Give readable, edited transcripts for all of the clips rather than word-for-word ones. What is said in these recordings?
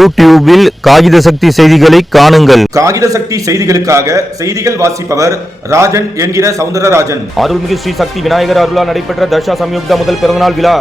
யூடியூபில் காகித சக்தி செய்திகளை காணுங்கள். காகித சக்தி செய்திகளுக்காக செய்திகள் வாசிப்பவர் ராஜன் என்கிற சவுந்தரராஜன். அருள்மிகு ஸ்ரீ சக்தி விநாயகர் அருளால் நடைபெற்ற தர்ஷா சம்யுக்தா முதல் பிறந்தநாள் விழா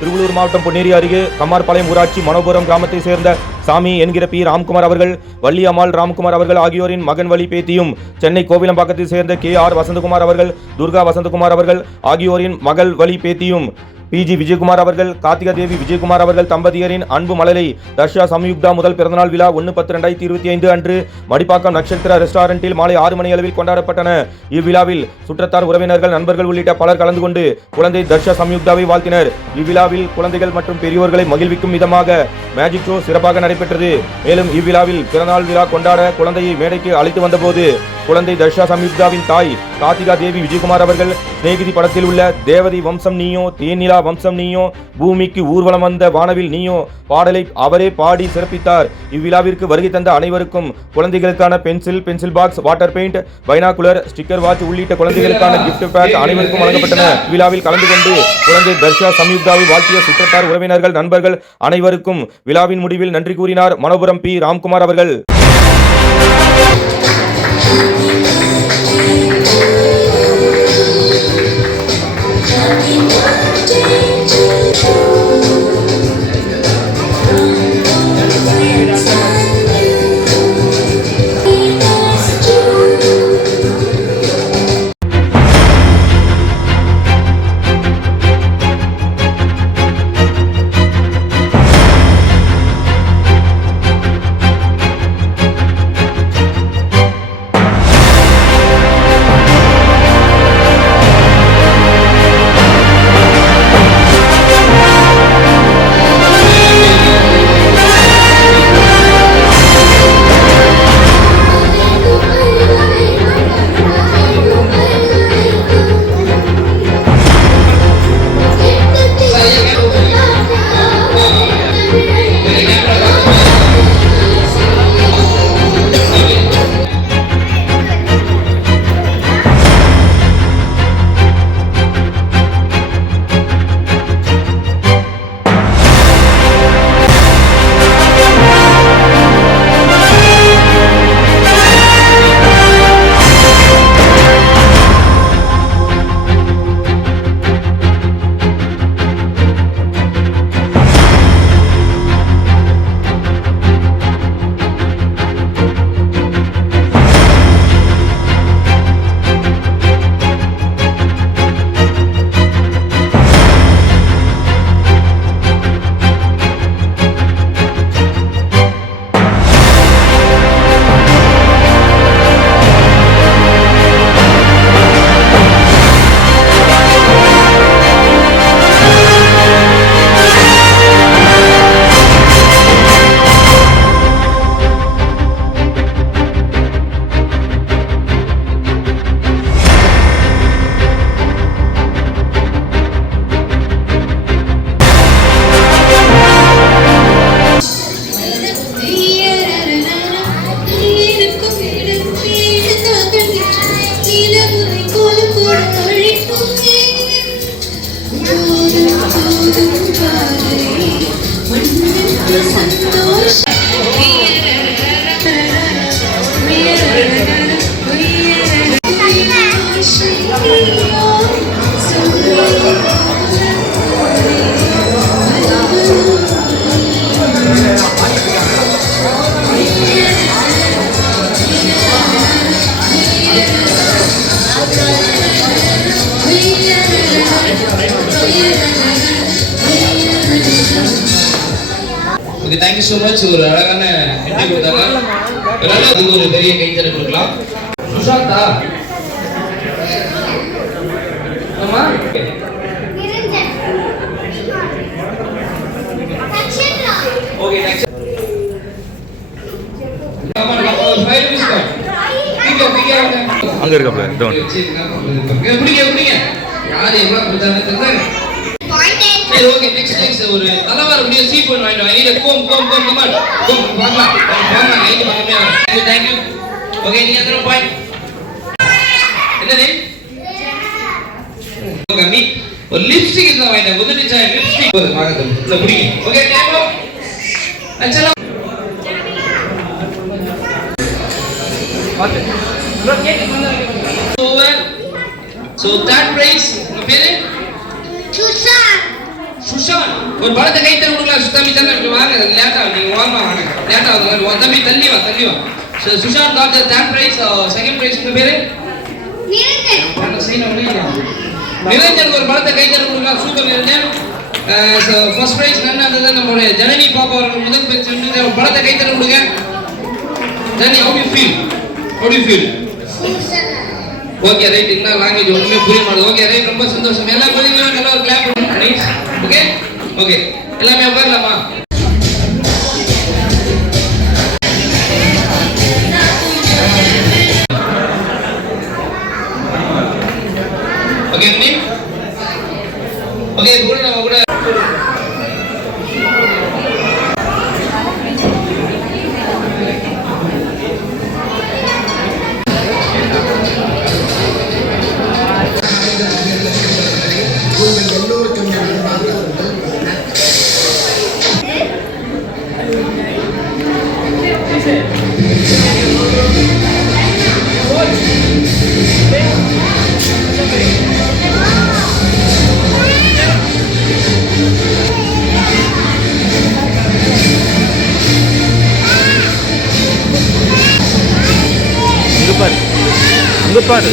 திருவள்ளூர் மாவட்டம் பொன்னேரி அருகே கம்மார்பாளையம் ஊராட்சி மனோபுரம் கிராமத்தை சேர்ந்த சாமி என்கிற பி ராம்குமார் அவர்கள், வள்ளியம்மாள் ராம்குமார் அவர்கள் ஆகியோரின் மகன் வழி பேத்தியும், சென்னை கோவிலம்பாக்கத்தை சேர்ந்த KR வசந்தகுமார் அவர்கள், துர்கா வசந்தகுமார் அவர்கள் ஆகியோரின் மகள் வழி பேத்தியும், PG விஜயகுமார் அவர்கள், கார்த்திகா தேவி விஜயகுமார் அவர்கள் தம்பதியரின் அன்பு மலரை தர்ஷா சம்யுக்தா முதல் பிறந்தநாள் விழா 1/10/2025 அன்று மடிப்பாக்கம் நட்சத்திர ரெஸ்டாரண்டில் மாலை 6 மணி அளவில் கொண்டாடப்பட்டன. இவ்விழாவில் சுற்றத்தார், உறவினர்கள், நண்பர்கள் உள்ளிட்ட பலர் கலந்து கொண்டு குழந்தை தர்ஷா சம்யுக்தாவை வாழ்த்தினர். இவ்விழாவில் குழந்தைகள் மற்றும் பெரியோர்களை மகிழ்விக்கும் விதமாக மேஜிக் ஷோ சிறப்பாக நடைபெற்றது. மேலும் இவ்விழாவில் பிறந்தநாள் விழா கொண்டாட குழந்தையை மேடைக்கு அழைத்து வந்தபோது குழந்தை தர்ஷா சம்யுக்தாவின் தாய் கார்த்திகா தேவி விஜயகுமார் அவர்கள் சிநேகிதி படத்தில் உள்ள தேவதை வம்சம் நீயோ, தேனிலா வம்சம் நீயோ, பூமிக்கு ஊர்வலம் வந்த வானவில் நீயோ பாடலை அவரே பாடி சிறப்பித்தார். இவ்விழாவிற்கு வருகை தந்த அனைவருக்கும் குழந்தைகளுக்கான pencil box, water paint, binocular, sticker watch உள்ளிட்ட குழந்தைகளுக்கான கிஃப்ட் பேக் அனைவருக்கும் வழங்கப்பட்டன. விழாவில் கலந்து கொண்டு குழந்தை தர்ஷா சம்யுக்தாவை வாழ்த்திய சுற்றத்தார், உறவினர்கள், நண்பர்கள் அனைவருக்கும் விழாவின் முடிவில் நன்றி கூறினார் மனோபுரம் P. ராம்குமார் அவர்கள். Okay, thank you so much. ஒரு அழகான என்ட்ரி கொடுத்தாங்க. அதுக்கு ஒரு பெரிய கைத்தட்டல் கொடுக்கலாம். சுஷாந்தா அம்மா நிரஞ்சன் நக்ஷத்ரா. ஓகே, நக்ஷத்ரா. அம்மா நம்ம ஃபைல் மிஸ்டர் அங்க இருக்காப்ல டவுன் புடிங்க யார் எவ்வளவு கொடுத்தாங்க தெரியல. சரி, ஓகே, நெக்ஸ்ட் ஒரு தலைவார முடிய சீப் வாங்கிட்டு வாங்க. இத கோம் கமான் வாங்க ஐடி பண்ணவே. Thank you. ஓகே, நீங்க எத்தனை பாயிண்ட்? என்னது? ஓகே, மீ ஒரு லிப்ஸ்டிக் இருந்தா வாங்கிட்டு முதல்ல லிப்ஸ்டிக் ஒரு வாங்க. இல்ல புடிங்க. Okay, time. Achala over. So third prize உங்க பேரு சுஷான். ஒரு பலத்தை கை தர கொடுக்கலாம். சுத்தமி தண்ணி வாங்க, லேட்டா நீங்க வாங்க, லேட்டா வாங்க, தம்பி தள்ளி வா. So Sushant got the third prize. Second prize உங்க பேரு நிரஞ்சன். ஒரு பலத்தை கை தர கொடுக்கலாம். Super Niranjan. So first prize நன்னாதது நம்மளுடைய ஜனனி பாப்பா அவர்கள் முதல் பரிசு வென்று ஒரு பலத்தை கை தர கொடுங்க. Janani, how do you feel? Okay right. என்ன லாங்குவேஜ் ஒண்ணுமே புரிய மாட்டேங்குது. ஓகே ரைட், ரொம்ப சந்தோஷம். எல்லா குழந்தைங்களும் நல்லா ஒரு கிளாப் பண்ணுங்க. ரைட், ஓகே எல்லாமே உட்காரலாமா? ஓகே ஓகே கூட நம்ம கூட அங்க பாரு.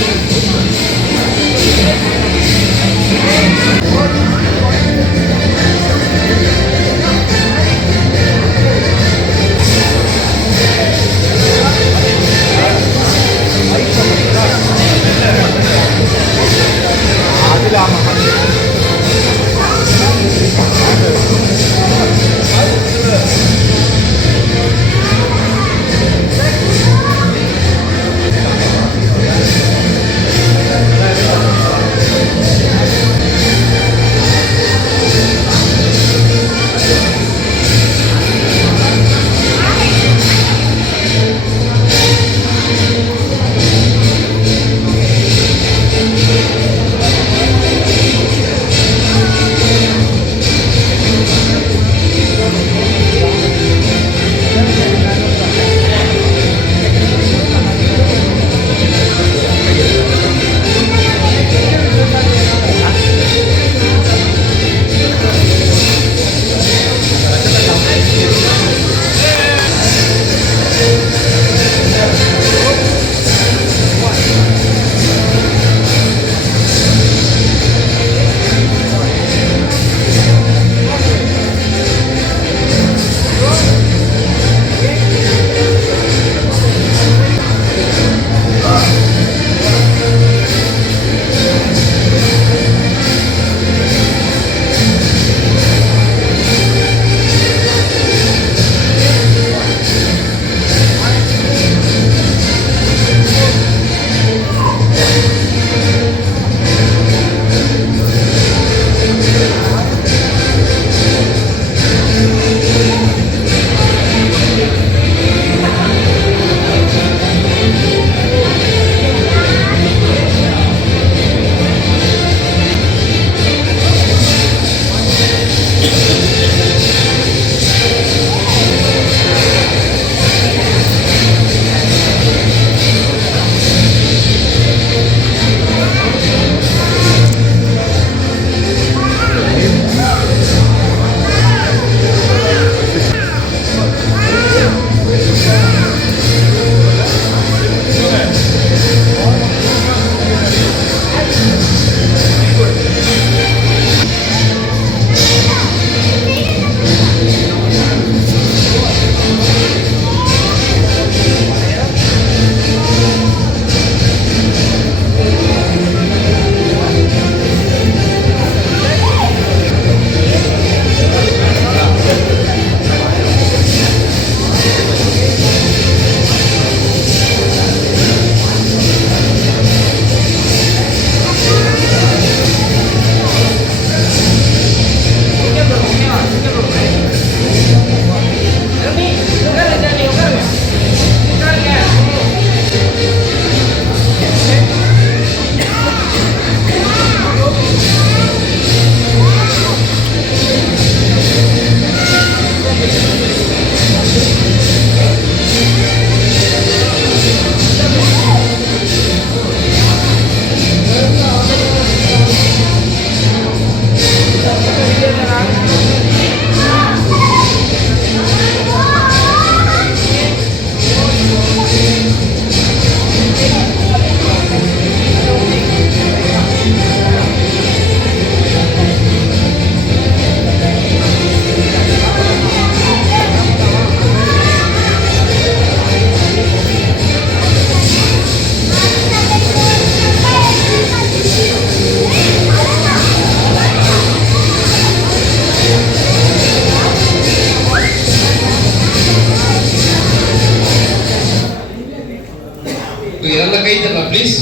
பண்ணலாம் ப்ளீஸ்.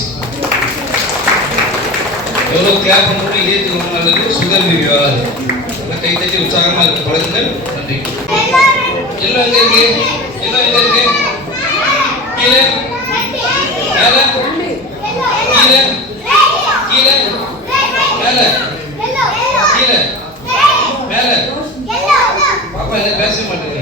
எவ்வளோ கிளாப் பண்ணணும் இதயத்துக்கு நல்லது, சுகர் பிபி வராது. நல்லா கை தட்டி உற்சாகமாக இருக்கு பழகுங்கள். நன்றி. எல்லாம் எங்க இருக்கு? எல்லாம் எங்க இருக்கு? கீழே மேலே கீழே கீழே மேலே கீழே மேலே. பாப்பா என்ன பேச மாட்டேங்க.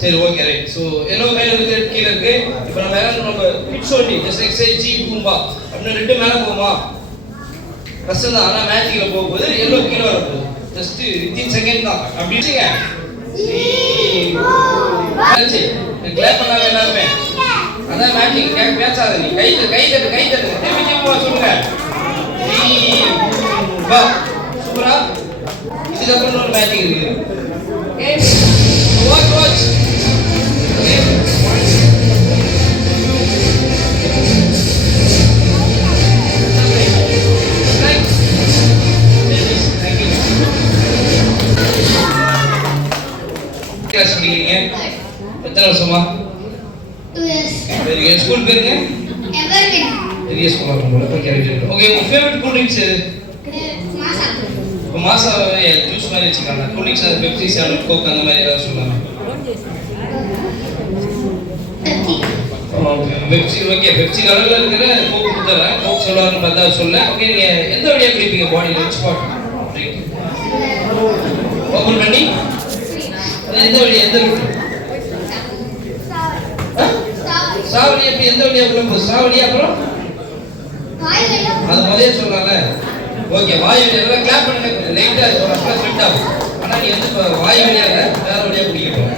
சரி ஓகே ரைட். ஸோ எல்லோ மேலே இருக்கு, கீழே இருக்கு. இப்போ நம்ம வேற நம்ம kids only just like say ஜி பூம்பா அப்படின்னு 2 மேலே போகுமா? கஷ்டம் தான். ஆனால் மேஜிக்கில் போகும்போது எல்லோ கீழே வரப்போகுது. ஜஸ்ட் 15 செகண்ட் தான். அப்படி கிளாப் பண்ணாம எல்லாருமே அதான் மேஜிக். பேசாத நீ. கை தட்டு கை தட்டு. திரும்ப சொல்லுங்க. சூப்பரா. இதுக்கப்புறம் ஒரு மேஜிக் இருக்கு. Watch watch. கிளாஸ் படிக்கிறீங்க? எத்தனை வருஷமா? 2 years. Very good. ஸ்கூல் பேருங்க? Evergreen. பெரிய ஸ்கூலா இருக்கும் போல. Okay right. ஓகே உங்க ஃபேவரட் கூல் ட்ரிங்க்ஸ் எது? Masa. இப்போ மாசாவே ஜூஸ் மாதிரி வச்சுக்கலாம். Cool drinks Pepsi, seven, Coke அந்த மாதிரி ஏதாவது சொல்லலாம். Pepsi. Pepsi okay. பெப்சி கலர்ல இருக்கிற கோக் கொடுத்துறேன். கோக் சொல்லுவாருன்னு பார்த்தா சொல்ல. ஓகே நீங்க எந்த வழியா குடிப்பீங்க? பாடியில் ரிச் ஸ்பாட் ஓப்பன் பண்ணி அது எந்த வழி? எந்த ரூட்? சாவடி. எப்படி எந்த வழியா உள்ள போகுது? சாவடி. அப்புறம் அது முதல்ல சொல்லலாம்ல. ஓகே வாயு வழியா எல்லாம் கிளாப் பண்ணுங்க. லைட்டா அப்புறம் ஸ்ப்ரெட் ஆகும். ஆனா நீ வந்து இப்போ வாயு வழியா இல்ல வேற வழியா குடிக்க போற.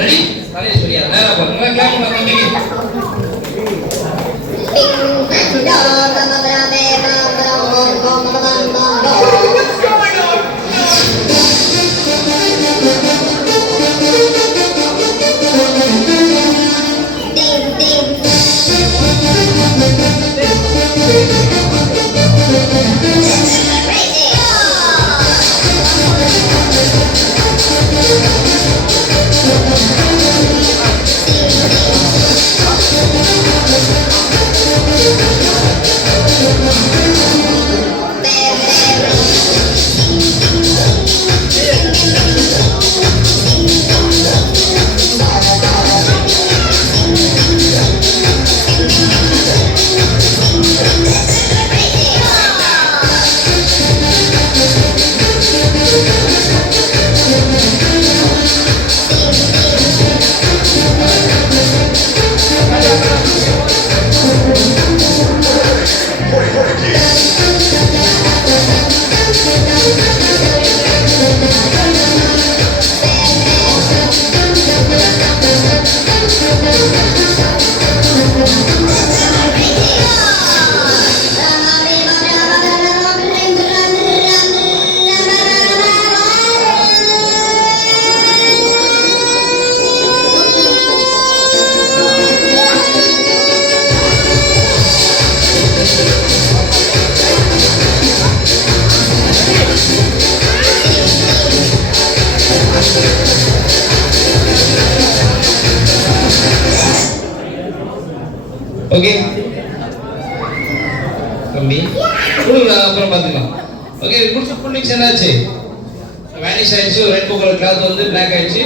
ரெடி? தலையை சொல்லியா நேரா பாருங்க. கிளாப் பண்ணுங்க. ஓகே தம்பி கொடுங்க அப்புறம் பார்த்துக்கலாம். ஓகே குடிச்ச புள்ளிக்ஸ் என்னாச்சு? வேனிஷ் ஆயிடுச்சு. ஒரு ரெட் கலர் கிளாத் வந்து பிளாக் ஆயிடுச்சு.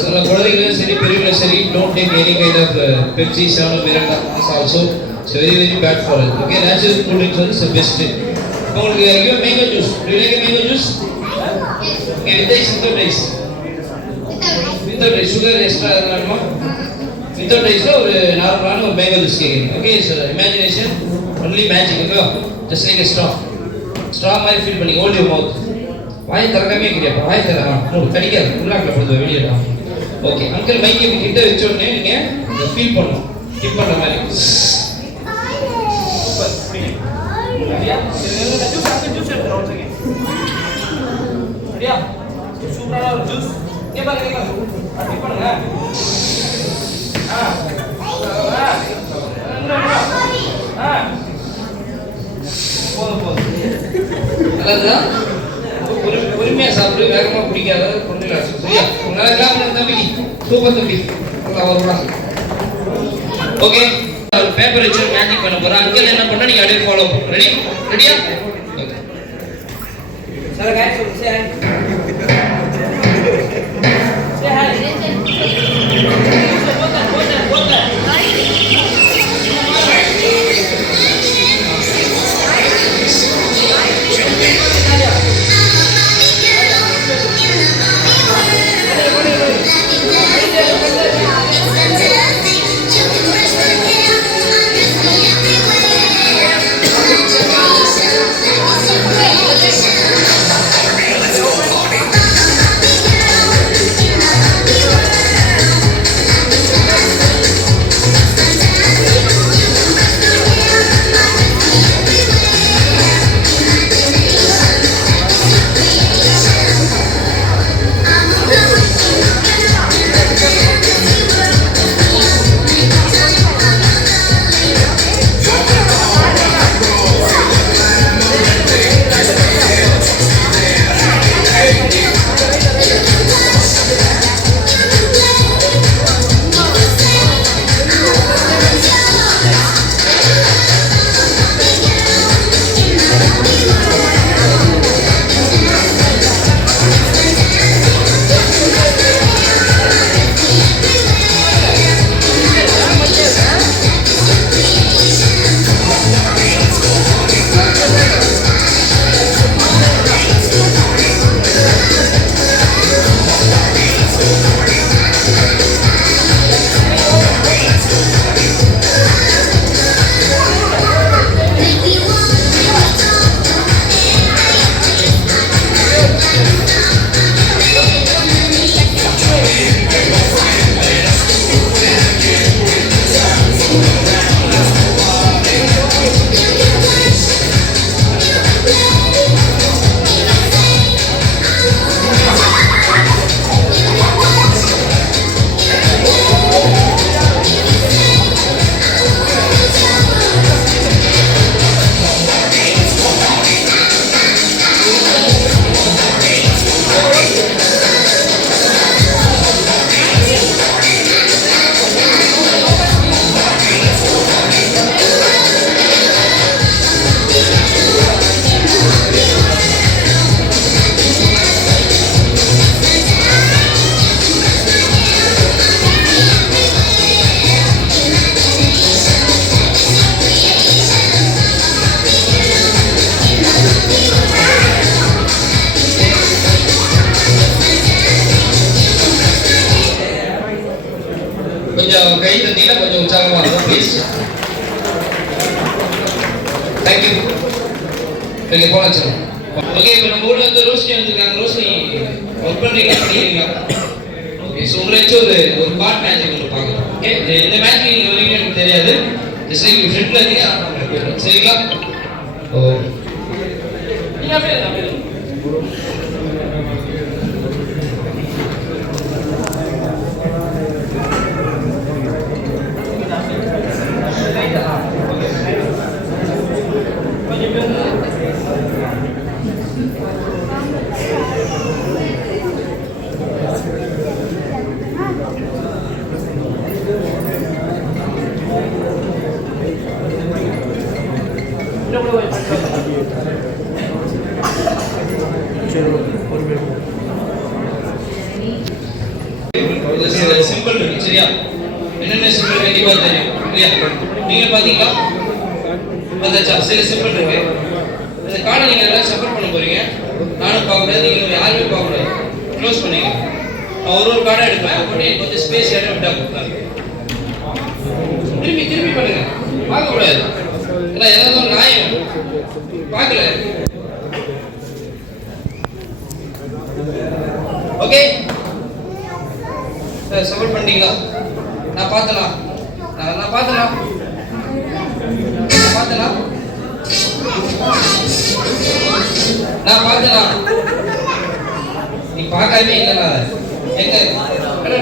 சில குழந்தைகளும் சரி பெரியவங்களும் சரி don't take any kind of Pepsi, seven, Mirinda also it's very very bad for health. Okay natural cool drinks வந்து பெஸ்ட். உங்களுக்கு give mango juice. Do you like mango juice? Okay with ice with ice with ice sugar extra வேணுமா? Without ஐஸ்ல ஒரு நார்மலான ஒரு mango juice கேக்குறீங்க. Okay sir imagination only magic. Okay just like straw மாதிரி feel பண்ணி hold your mouth. வாய் திறக்காமே கிடையாது. வாய் திறக்கலாம் மூணு கடிக்காது. உள்ளாக்கில் போடுது வெளியே தான். ஓகே அங்கிள் மைக் இப்படி கிட்ட வச்ச உடனே நீங்க இதை ஃபீல் பண்ணணும். டிப் பண்ற மாதிரி. சரியா? ஜூஸ் எடுத்துறோம் ஒன்ஸ் அகைன். சரியா? சூப்பரான ஒரு ஜூஸ். இங்க பாருங்க. டிப் பண்ணுங்க. பொறுமையா சாப்பிடு, வேகமா பிடிக்காத கொண்டு சரியா? உங்களால கிளாப் பண்ண தம்பி சூப்பர் தம்பி. ஓகே ஒரு பேப்பர் வச்சு மேஜிக் பண்ண போறேன். அங்கிள் என்ன பண்ணா நீங்க அப்படியே ஃபாலோ பண்ணுங்க. ரெடி? ரெடியா? Okay. Hello guys, say hi. Say hi. கொஞ்சம் கை தட்டினா கொஞ்சம் உற்சாகமா இருக்கும் ப்ளீஸ். தேங்க்யூ. ஓகே போலாம் சார். ஓகே இப்போ நம்ம ஊர்ல வந்து ரோஷினி வந்திருக்காங்க. ரோஷினி ஒர்க் பண்றீங்களா படிக்கிறீங்களா? ஓகே ஸோ உங்களை வச்சு ஒரு கார்ட் மேஜிக் ஒன்று பார்க்கலாம். ஓகே இந்த மேட்ச் நீங்க வரீங்கன்னு எனக்கு தெரியாது. ஜஸ்ட் நீங்க ஃப்ரெண்ட்ல இருக்கீங்க சரிங்களா? ஓ நீங்க அப்படியே சிம்பிள் இருக்கு சரியா? என்னென்ன சிம்பிள் கண்டிப்பா தெரியும் இல்லையா? நீங்க பாத்தீங்களா? பார்த்தாச்சா? சில சிம்பிள் இருக்கு. இந்த கார்டை நீங்க எல்லாம் சப்போர்ட் பண்ண போறீங்க. நானும் பார்க்க கூடாது, நீங்க யாருமே பார்க்க கூடாது. க்ளோஸ் பண்ணீங்க. நான் ஒரு கார்டை எடுப்பேன். அப்படியே கொஞ்சம் ஸ்பேஸ் இடம் விட்டா கொடுத்தாங்க. திரும்பி திரும்பி பண்ணுங்க. பார்க்க கூடாது. ஏன்னா ஏதாவது ஒரு நியாயம் பார்க்கல. ஓகே சப்போர்ட் பண்ணீங்களா? நான் பார்த்தலாம். நான் பார்த்தலாம். நான் பார்த்தலாம். நீ பார்க்காம இல்லைண்ணா எங்க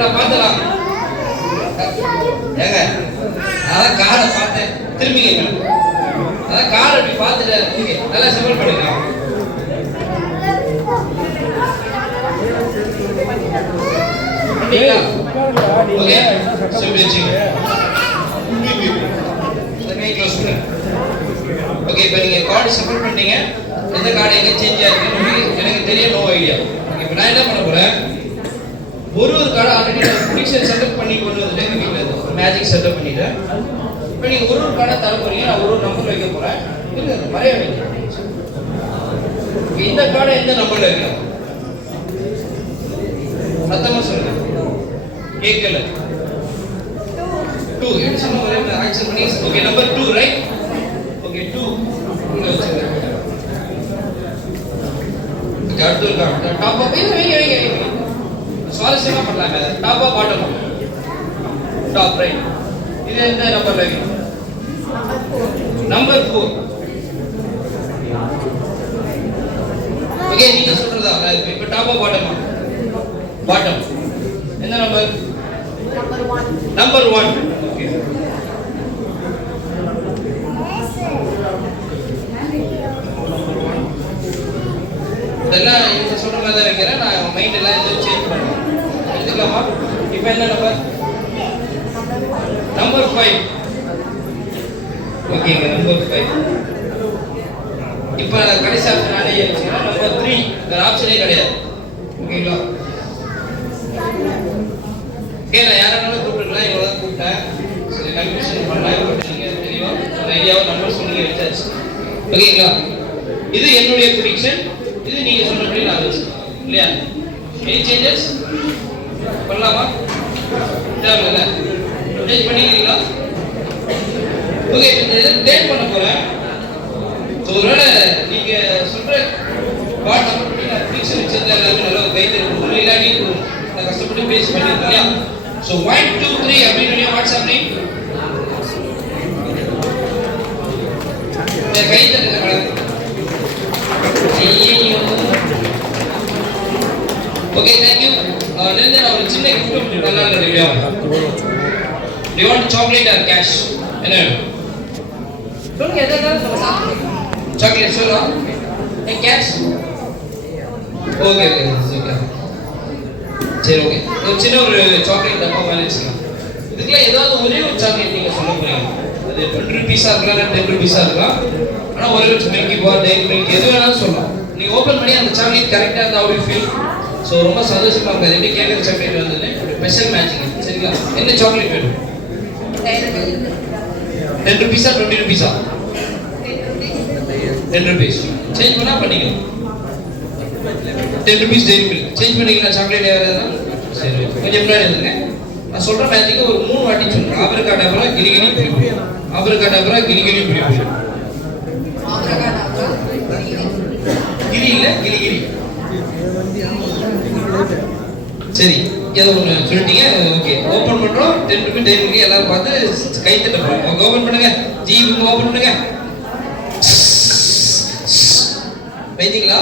நான் பார்த்தலாம். ஏங்க அதான் காரை பார்த்தேன். திரும்பி கேட்கணும். அதான் காரை அப்படி பார்த்துட்டேன். ஓகே நல்லா சப்போர்ட் பண்ணிக்கலாம். ஓகே சிம்பிள் க்ளோஸ் பண்ணுங்க. ஓகே, இப்போ நீங்க கார்டு சப்மிட் பண்ணீங்க. எந்த கார்டு எங்க சேஞ்ச் ஆயிருக்குன்னு எனக்கு தெரிய நோ ஐடியா. இப்போ நான் என்ன பண்ண போறேன், ஒரு கார்டு ஆல்ரெடி நான் ப்ரிடிக்ஷன் செட்டப் பண்ணி கொண்டு வந்துட்டேன். எங்க வீட்டில் ஒரு மேஜிக் செட்டப் பண்ணிட்டேன். இப்போ நீங்க ஒரு கார்டை தர போறீங்க. நான் ஒரு நம்பர் வைக்க போறேன். இல்ல மறைய வைங்க. இந்த கார்டை எந்த நம்பர்ல வைக்கலாம்? சத்தமா சொல்லுங்க, கேட்கல. 2 எடுத்து நம்பர் ஆக்சன் பண்ணி. Okay, number 2 right. ஓகே, 2 இங்க வச்சுங்க. அடுத்து ஒரு கார்டு டாப் அப் வைங்க. சுவாரஸ்யமா பண்ணலாங்க. Top up bottom up. Top right. இது எந்த நம்பர்ல வைக்கணும்? நம்பர் 4. ஓகே, நீங்க சொல்றதா இப்ப top up bottom up. Bottom என்ன நம்பர்? நம்பர் 1. ஓகே, இதெல்லாம் நீங்க சொல்ற மாதிரி தான் வைக்கிறேன். நான் மைண்ட் எல்லாம் எதுவும் சேஞ்ச் பண்ணுவேன். எடுத்துக்கலாமா? இப்போ என்ன நம்பர்? நம்பர் 5. ஓகேங்க, நம்பர் 5. இப்போ கடைசி ஆப்ஷன் நானே வச்சுக்கிறேன். நம்பர் 3. வேற ஆப்ஷனே கிடையாது. ஓகேங்களா? ஓகே, நான் யாராலும் கூப்பிட்டுருக்கலாம். இவ்வளோ தான் கூப்பிட்டேன். சரி, கன்ஃபியூஷன் பண்ணலாம். இப்போ நீங்கள் தெரியும் ஒரு ஐடியாவை நம்பர் சொன்னீங்க வச்சாச்சு. ஓகேங்களா? இது என்னுடைய ப்ரிடிக்ஷன். இது நீங்க சொன்னபடி நான் வச்சுக்கிறேன் இல்லையா? எனி சேஞ்சஸ் பண்ணலாமா? தேவையில்ல, சேஞ்ச் பண்ணிக்கிறீங்களா? ஓகே, டேட் பண்ண போறேன். ஸோ ஒருவேளை நீங்க சொல்ற கார்டு நம்பர் படி நான் ப்ரிடிக்ஷன் வச்சது எல்லாருமே நல்லா கைது இருக்கும். இல்லாட்டி நான் கஷ்டப்பட்டு பேசி பண்ணியிருக்கேன் இல்லையா? ஸோ 1 2 3 அப்படின்னு வாட்ஸ்அப் நேம் கை தட்டுங்க madam. Okay, thank you. then நான் ஒரு சின்ன gift பண்ணலாம்னு இருக்கேன். Do you want chocolate or cash? என்ன சொல்லுங்க, எதாவது சொல்லுங்க. சாக்லேட் சொல்லுங்க. cash? ஓகே ஓகே ஓகே, சரி ஓகே. ஒரு சின்ன ஒரு சாக்லேட் டப்பா மாதிரி வச்சுக்கலாம். இதுக்குலாம் ஏதாவது ஒரே ஒரு சாக்லேட் நீங்க சொல்ல போறீங்க. அது 20 ரூபீஸா இருக்கலாம், 10 ரூபீஸா இருக்கலாம். ஆனா ஒரே ஒரு மில்கி பார், டைரி மில்க் எது வேணாலும் சொல்லலாம். நீங்க ஓபன் பண்ணி அந்த சாக்லேட் கரெக்டா இருந்தா how do you feel? So ரொம்ப சந்தோஷமா இருக்கு. எப்படி கேட்குற சாக்லேட் வந்தது ஸ்பெஷல் மேட்சிங். சரிங்களா? என்ன சாக்லேட் வேணும்? 10 ரூபீஸா 20 ரூபீஸா? 10 ரூபீஸ். சேஞ்ச் பண்ணா பண்ணிக்கலாம். 10 ரூபீஸ் டைரி மில்க் சேஞ்ச் பண்ணிக்கலாம். சாக்லேட் யாராவது? சரி, கொஞ்சம் முன்னாடி இருந்துங்க. நான் சொல்ற மேஜிக்கு ஒரு 3 வாட்டி சொல்றேன். ஆப்ரகாடாப்ரா கிரிகிரி பிரிபு. ஆப்ரகாடாப்ரா கிரிகிரி பிரிபு. கிரி இல்ல கிரிகிரி. சரி, ஏதோ ஒன்று சொல்லிட்டீங்க. ஓகே, ஓப்பன் பண்றோம். 10 ரூபீஸ் டைரி மில்க் எல்லாரும் பார்த்து கை தட்ட போறோம். ஓப்பன் பண்ணுங்க. ஜி புக் ஓப்பன் பண்ணுங்க. வைத்தீங்களா?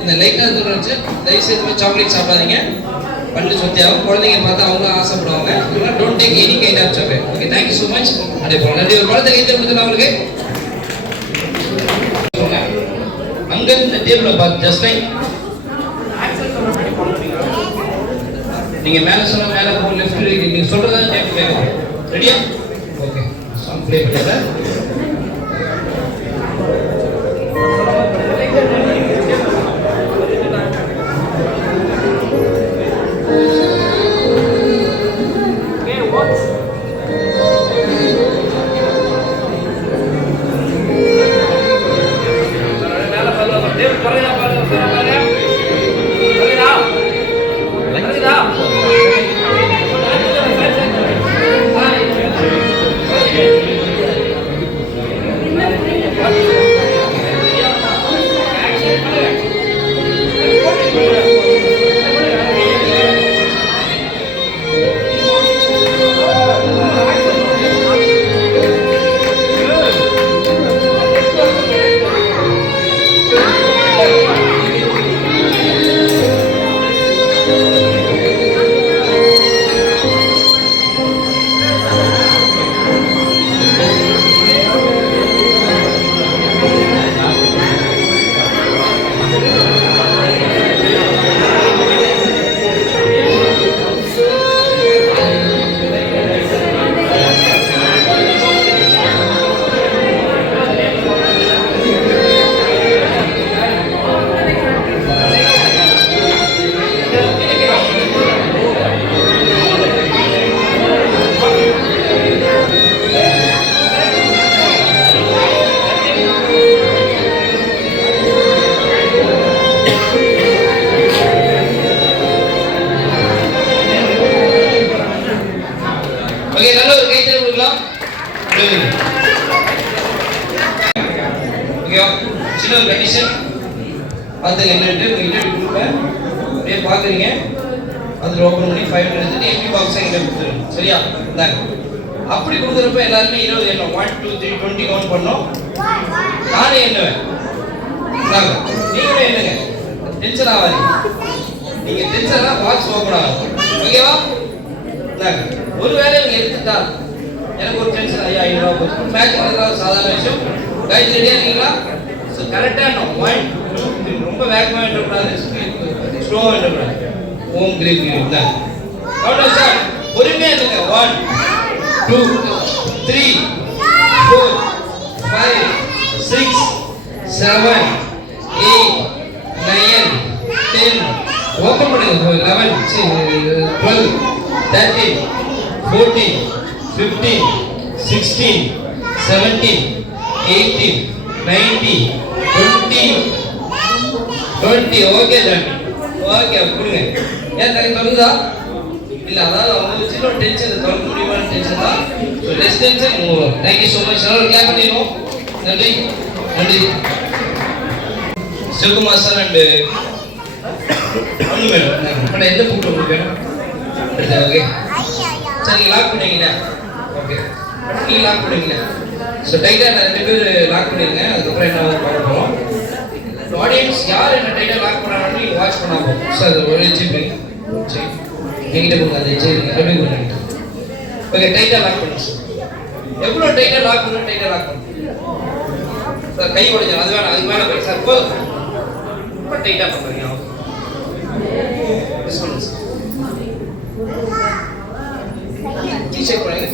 இந்த லைட்டா சொல்றேன். தயவு செய்து சாக்லேட் சாப்பிடாதீங்க. பல்லு சொத்தியாகும். குழந்தைங்க பார்த்தா அவங்களும் ஆசைப்படுவாங்க. Don't take any kind of chocolate. Okay, thank you so much. அதே போல நன்றி. ஒரு குழந்தை கைத்தை கொடுத்துருங்க அவங்களுக்கு. அங்க இந்த டேபிள பார்த்து ஜஸ்ட் லைக் நீங்க மேல சொன்னா மேல போ, லெஃப்ட் நீங்க சொல்றதா டேப் கேட்கும். ரெடியா? ஓகே, சாங் ப்ளே பண்ணிடுறேன். சின்ன ஒரு கண்டிஷன் பார்த்துங்க என்னட்டு உங்ககிட்ட கொடுப்பேன் அப்படியே பார்க்குறீங்க அதில் ஓப்பன் பண்ணி 500 எடுத்துட்டு எம்பி பாக்ஸை எங்கிட்ட கொடுத்துருங்க சரியா இந்தாங்க அப்படி கொடுக்குறப்ப எல்லாருமே 20 எண்ணம் 1 2 3 20 கவுண்ட் பண்ணோம் நானே எண்ணுவேன் இந்தாங்க நீங்களே எண்ணுங்க டென்ஷன் ஆகாதீங்க நீங்க டென்ஷனா பாக்ஸ் ஓப்பன் ஆகும் ஓகேவா இந்தாங்க ஒரு வேளை நீங்க எடுத்துட்டா எனக்கு ஒரு டென்ஷன் ஐயா 500 போச்சு மேட்ச் நடக்கிறது சாதாரண விஷயம் கைஸ் ரெடியா இருக்கீங்களா ஸோ கரெக்டாக நான் 1 2 3 ரொம்ப வேகமாக எண்ணக்கூடாது ஸ்லோவாக எண்ணக்கூடாது ஓம் கிரீம் கிரீம் தான் அவ்வளோ சார் பொறுமையாக இருங்க 1 2 3 4 5 6 7 8 9 10 ஓப்பன் பண்ணுங்க 11 12 13 14 15 16 17 18 19 20 ஓகே சார் ஓகே கொடுங்க ஏன் தனி சொல்லுதா இல்லை அதாவது அவங்க சின்ன டென்ஷன் தொடர்ந்து முடியுமான டென்ஷன் தான் so less tension thank you so much sir clap பண்ணிடுவோம் நன்றி நன்றி சிவகுமார் சார் அண்டு ஒன்று வேணும் மேடம் எந்த புக்கு உங்களுக்கு வேணும் ஓகே சார் நீங்கள் லாக் பண்ணீங்களா ஓகே நீங்கள் லாக் பண்ணீங்களா ஸோ டைட்டாக நான் 2 பேர் லாக் பண்ணிருங்க அதுக்கப்புறம் என்ன பார்க்க போகிறோம் ஆடியன்ஸ் யார் என்ன டைட்டாக லாக் பண்ணாலும் நீங்கள் வாட்ச் பண்ணா போகும் ஸோ அது ஒரு ஜிபி சரி எங்கிட்ட போங்க அந்த சரி எப்படி பண்ணுங்க ஓகே டைட்டாக லாக் பண்ணுங்க சார் எவ்வளோ டைட்டாக லாக் பண்ணணும் டைட்டாக லாக் பண்ணணும் சார் கை உடைஞ்சு அது வேணாம் அதுக்கு மேலே போய் சார் போதும் ரொம்ப டைட்டாக பண்ணுறீங்க மிஸ் பண்ணுங்க சார் செக் பண்ணுங்க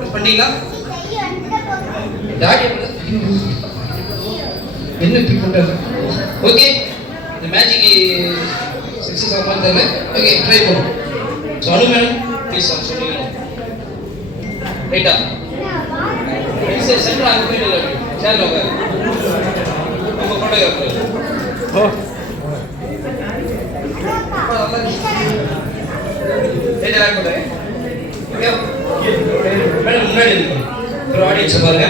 மிஸ் பண்ணீங்களா என்ன இப்படி பண்றாரு ஓகே இந்த மேஜிக் சக்சஸ் ஆகாம தெரியல ஓகே ட்ரை பண்ணுவோம் ஸோ அனு மேடம் ப்ளீஸ் அவங்க சொன்னீங்க ரைட்டா சரி சென்டர் அங்கே போயிட்டு சேரில் உட்காரு உங்கள் ஃபோட்டோகிராஃபர் ரைட்டா லாக் பண்ணுறேன் ஓகே மேடம் முன்னாடி இருக்கு ஒரு ஆடியன்ஸ் பாருங்க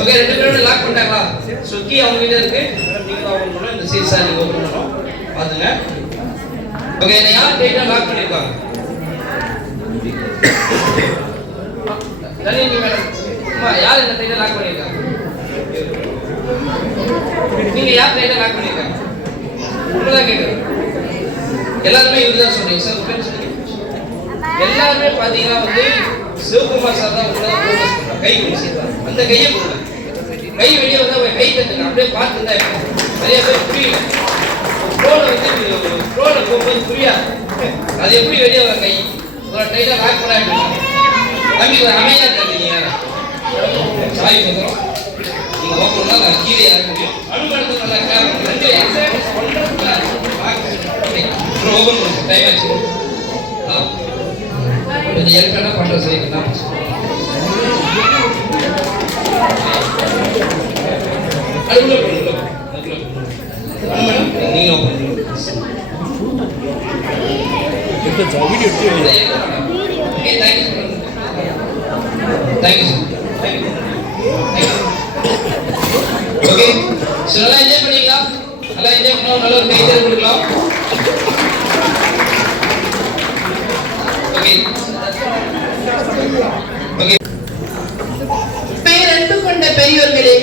ஓகே 2 பேரும் லாக் பண்ணிட்டாங்களா ஸோ கீ அவங்க கிட்ட இருக்கு நீங்க ஓபன் பண்ணணும் இந்த சீட்ஸா நீங்க ஓபன் பண்ணணும் பாத்துங்க ஓகே என்ன யார் டைட்டா லாக் பண்ணிருக்காங்க தனியா மேடம் அம்மா யார் இந்த டைட்டா லாக் பண்ணிருக்காங்க நீங்க யார் டைட்டா லாக் பண்ணிருக்காங்க உங்களதான் கேக்குறேன் எல்லாருமே இதுதான் சொல்றீங்க சார் ஃப்ரெண்ட்ஸ் எல்லாருமே பாத்தீங்கன்னா வந்து சிவகுமார் சார் தான் உங்களை ஃபோக்கஸ் பண்றாங்க கை கொடுங்க அந்த கையை கொடுங்க கை வெளியே வந்தா கை தட்டுங்க அப்படியே பார்த்து தான் நிறைய பேர் புரியல ஃப்ளோல போகும்போது புரியாது அது எப்படி வெளியே வர கை ஒரு டைட்டா லாக் பண்ணா தம்பி அமைதியா தருவீங்க சாய் வந்துடும் நீங்க ஓப்பனா நான் கீழே இறக்க முடியும் அனுமதி நல்லா கேட்க 2 எக்ஸாம்பிள்ஸ் ஓபன் பண்ணுங்க டைம் ஆச்சு கொஞ்சம் ஏற்கனவே பண்ற செய்யுங்க அதுக்குள்ள பண்ணுங்க நீங்க வீடியோ தேங்க்யூ ஓகே சோ நல்லா என்ஜாய் பண்ணீங்களா நல்லா என்ஜாய் பண்ணோம் நல்ல ஒரு கைதல் கொடுக்கலாம் ஓகே ஓகே பேரன்பு கொண்ட பெரியோர்களே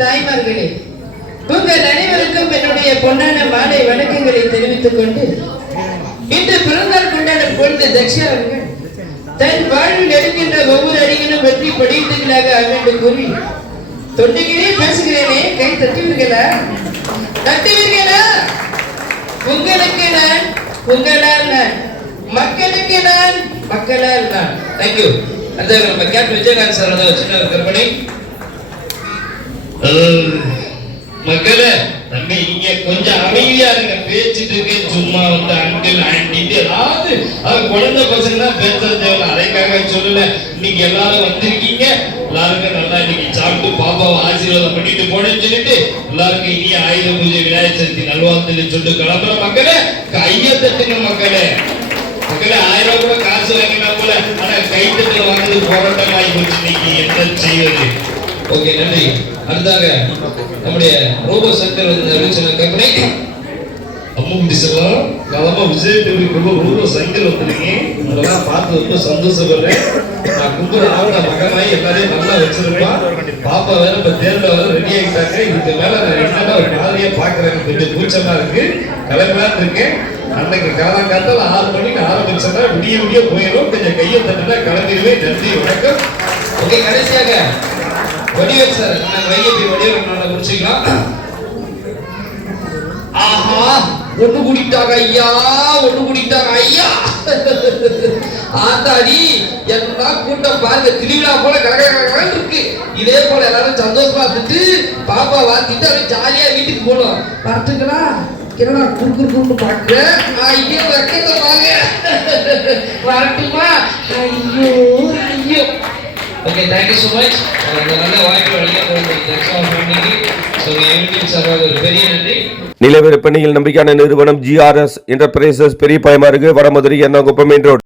தாய்மார்களே உங்கள் அனைவருக்கும் என்னுடைய பொன்னான மாலை வணக்கங்களை தெரிவித்துக் கொண்டு இன்று பிறந்தால் கொண்டாட பொழுது தக்ஷா அவர்கள் தன் வாழ்வில் எடுக்கின்ற ஒவ்வொரு அடிகளும் வெற்றி படித்துகளாக அமைந்து கூறி தொண்டுகிறே பேசுகிறேனே கை தட்டுவீர்களா தட்டுவீர்களா உங்களுக்கு நான் உங்களால் நான் மக்களுக்கு நான் மக்களால் நான் தேங்க்யூ அந்த நம்ம கேப்டன் விஜயகாந்த் சார் வந்து சின்ன கற்பனை மக்களே தம்பி நீங்க கொஞ்சம் அமைதியா இருங்க பேசிட்டு இருக்கேன் சும்மா வந்து அங்கிள் ஆண்டி ஏதாவது குழந்தை பசங்க தான் பேச தேவை அதைக்காக சொல்லல இன்னைக்கு எல்லாரும் வந்திருக்கீங்க எல்லாருக்கும் நல்லா இன்னைக்கு சாப்பிட்டு பாப்பாவை ஆசீர்வாதம் பண்ணிட்டு போனேன்னு சொல்லிட்டு எல்லாருக்கும் இனிய ஆயுத பூஜை விநாயகர் சதுர்த்தி நல்வாழ்த்துன்னு சொல்லிட்டு கிளம்புற மக்களே கையை தட்டுங்க மக்களே மக்களே 1000 ரூபாய் கூட காசு வாங்கினா போல ஆனா கைத்தட்டுல வாங்குறது போராட்டம் ஆகி போச்சு இன்னைக்கு என்ன செய்வது ஓகே, நன்றி. அடுத்தாக நம்முடைய ரோபோ சங்கர் வந்து அறிவிச்சன கற்பனை. அம்மா முடிச்சலாம் காலமா விஜய் டிவிக்குள்ள ரொம்ப சங்கர் வந்திருக்கேன். அதெல்லாம் பார்த்து ரொம்ப சந்தோஷப்படுறேன். நான் கும்பலாக மகனாய் எல்லாரையும் நல்லா வச்சிருப்பேன். பாப்பா வேற இப்ப தேர்ல வேற ரெடி ஆகிட்டாங்க. இதுக்கு மேல நான் என்னன்னா ஒரு மாதிரியா பாக்குறேன், கொஞ்சம் கூச்சமா இருக்கு, கிளம்பலான்னு இருக்கேன். அன்னைக்கு காலங்காத்தால 6 மணிக்கு ஆரம்பிச்சா விடிய விடிய போயிடும். கொஞ்சம் கையை தட்டுனா கிளம்பிடுவேன். நன்றி, வணக்கம். ஓகே, கடைசியாக வடிவேல் சார், நம்ம வைகை வடிவேல் முடிச்சுக்கலாம். ஆஹா, ஒண்ணு கூட்டிட்டாங்க ஐயா, ஒண்ணு கூட்டிட்டாங்க ஐயா. ஆத்தாடி, எல்லாம் கூட்டம் பாருங்க, திருவிழா போல கலகலன்னு இருக்கு. இதே போல எல்லாரும் சந்தோஷமா இருந்துட்டு பாப்பா வாத்திட்டு அப்படியே ஜாலியா வீட்டுக்கு போகணும். பார்த்துங்களா, என்னடா குறுக்குன்னு பாக்குறேன். ஐயோ, வெக்கத்தை வாங்க. வரட்டுமா? ஐயோ ஐயோ. Okay, thank you so much. இந்த நல்ல வாய்ப்பு ஒரு பெரிய நன்றி. நில விற்பனையில் நம்பிக்கையான நிறுவனம் GRS என்டர்பிரைசஸ், பெரிய பயமாறு, வடமதுரை, எர்ணாகுப்பம் மெயின் ரோடு.